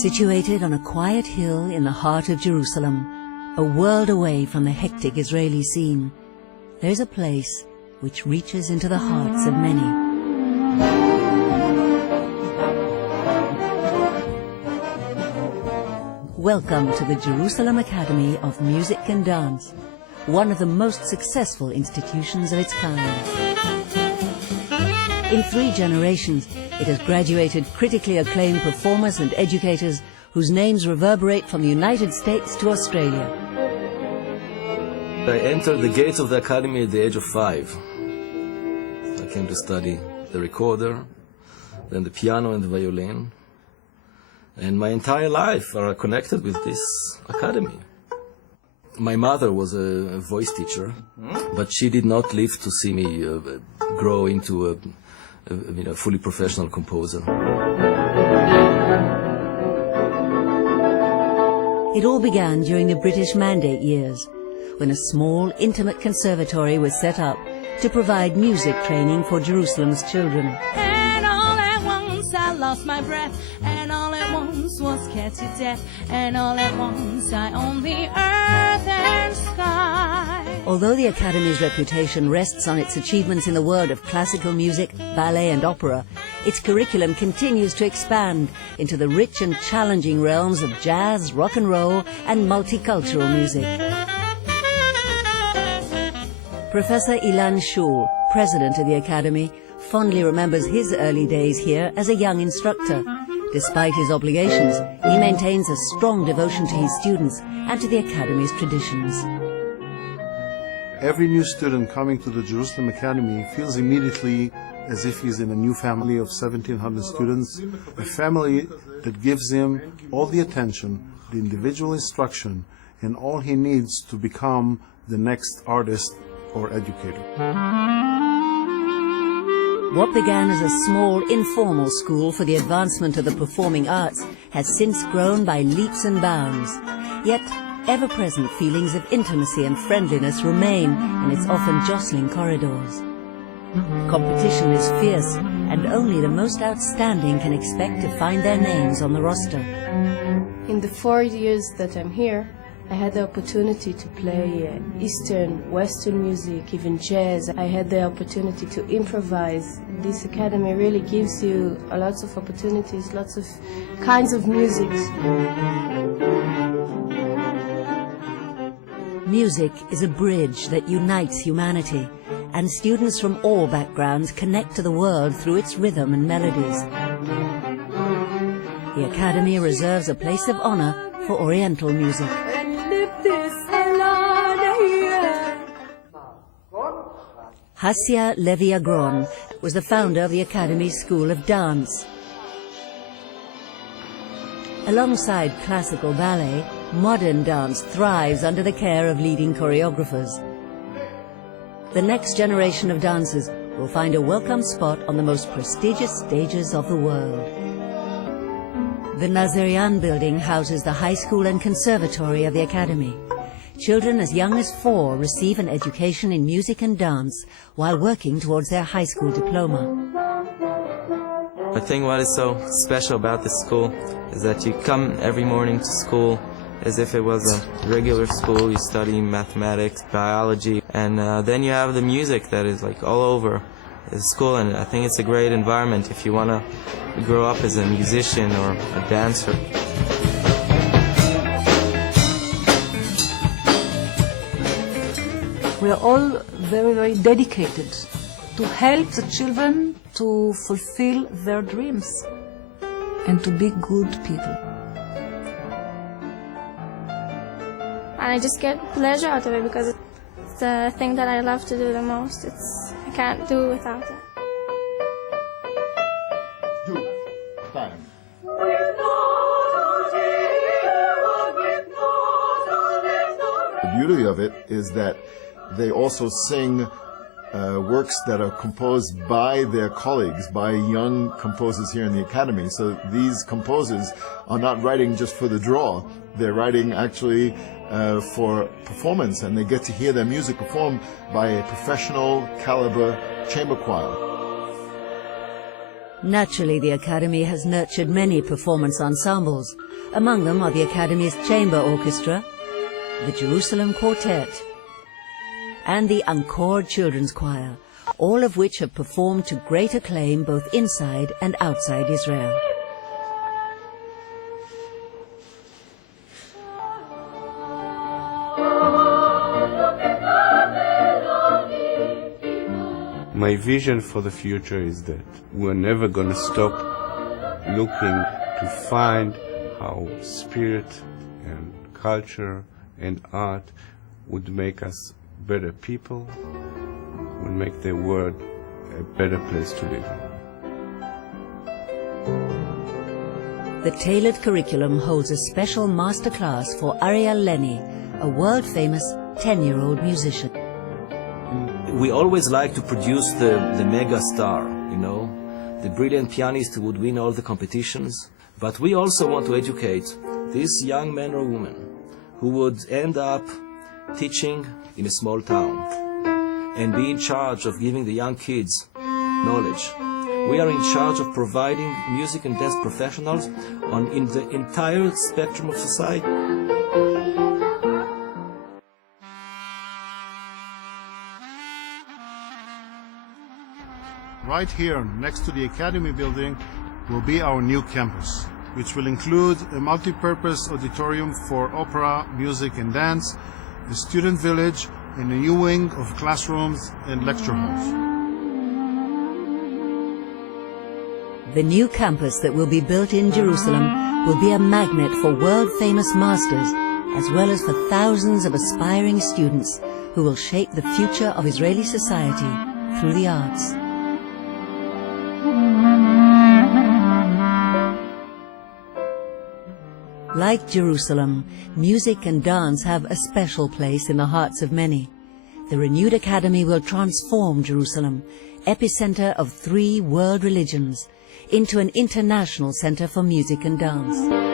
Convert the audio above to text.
Situated on a quiet hill in the heart of Jerusalem, a world away from the hectic Israeli scene, there's a place which reaches into the hearts of many. Welcome to the Jerusalem Academy of Music and Dance, one of the most successful institutions of its kind. In 3 generations, it has graduated critically acclaimed performers and educators whose names reverberate from the United States to Australia. I entered the gates of the academy at the age of 5. I came to study the recorder, then the piano and the violin, and my entire life are connected with this academy. My mother was a voice teacher, but she did not live to see me grow into a fully professional composer. It all began during the British Mandate years, when a small, intimate conservatory was set up to provide music training for Jerusalem's children. And all at once I lost my breath, and all at once was scared to death, and all at once I owned the earth and sky. Although the Academy's reputation rests on its achievements in the world of classical music, ballet and opera, its curriculum continues to expand into the rich and challenging realms of jazz, rock and roll and multicultural music. Professor Ilan Shul, president of the Academy, fondly remembers his early days here as a young instructor. Despite his obligations, he maintains a strong devotion to his students and to the Academy's traditions. Every new student coming to the Jerusalem Academy feels immediately as if he's in a new family of 1,700 students, a family that gives him all the attention, the individual instruction, and all he needs to become the next artist or educator. What began as a small, informal school for the advancement of the performing arts has since grown by leaps and bounds. Yet, ever-present feelings of intimacy and friendliness remain in its often jostling corridors. Competition is fierce, and only the most outstanding can expect to find their names on the roster. In the 4 years that I'm here, I had the opportunity to play Eastern, Western music, even jazz. I had the opportunity to improvise. This academy really gives you lots of opportunities, lots of kinds of music. Music is a bridge that unites humanity, and students from all backgrounds connect to the world through its rhythm and melodies. The Academy reserves a place of honor for Oriental music. Hassia Levi Agron was the founder of the Academy's School of Dance. Alongside classical ballet, modern dance thrives under the care of leading choreographers. The next generation of dancers will find a welcome spot on the most prestigious stages of the world. The Nazarian building houses the high school and conservatory of the Academy. Children as young as 4 receive an education in music and dance while working towards their high school diploma. I think what is so special about this school is that you come every morning to school as if it was a regular school. You study mathematics, biology, and then you have the music that is like all over the school, and I think it's a great environment if you want to grow up as a musician or a dancer. We are all very, very dedicated to help the children to fulfill their dreams and to be good people. And I just get pleasure out of it because it's the thing that I love to do the most. I can't do it without it. The beauty of it is that they also sing works that are composed by their colleagues, by young composers here in the Academy. So these composers are not writing just for the draw. They're writing actually for performance, and they get to hear their music performed by a professional caliber chamber choir. Naturally, the Academy has nurtured many performance ensembles. Among them are the Academy's Chamber Orchestra, the Jerusalem Quartet, and the Encore Children's Choir, all of which have performed to great acclaim both inside and outside Israel. My vision for the future is that we're never going to stop looking to find how spirit and culture and art would make us better people, would make the world a better place to live in. The tailored curriculum holds a special master class for Ariel Leni, a world-famous 10-year-old musician. We always like to produce the mega star, you know, the brilliant pianist who would win all the competitions. But we also want to educate this young man or woman who would end up teaching in a small town and be in charge of giving the young kids knowledge. We are in charge of providing music and dance professionals in the entire spectrum of society. Right here, next to the Academy building, will be our new campus, which will include a multi-purpose auditorium for opera, music and dance, a student village, and a new wing of classrooms and lecture halls. The new campus that will be built in Jerusalem will be a magnet for world-famous masters, as well as for thousands of aspiring students who will shape the future of Israeli society through the arts. Like Jerusalem, music and dance have a special place in the hearts of many. The renewed Academy will transform Jerusalem, epicenter of 3 world religions, into an international center for music and dance.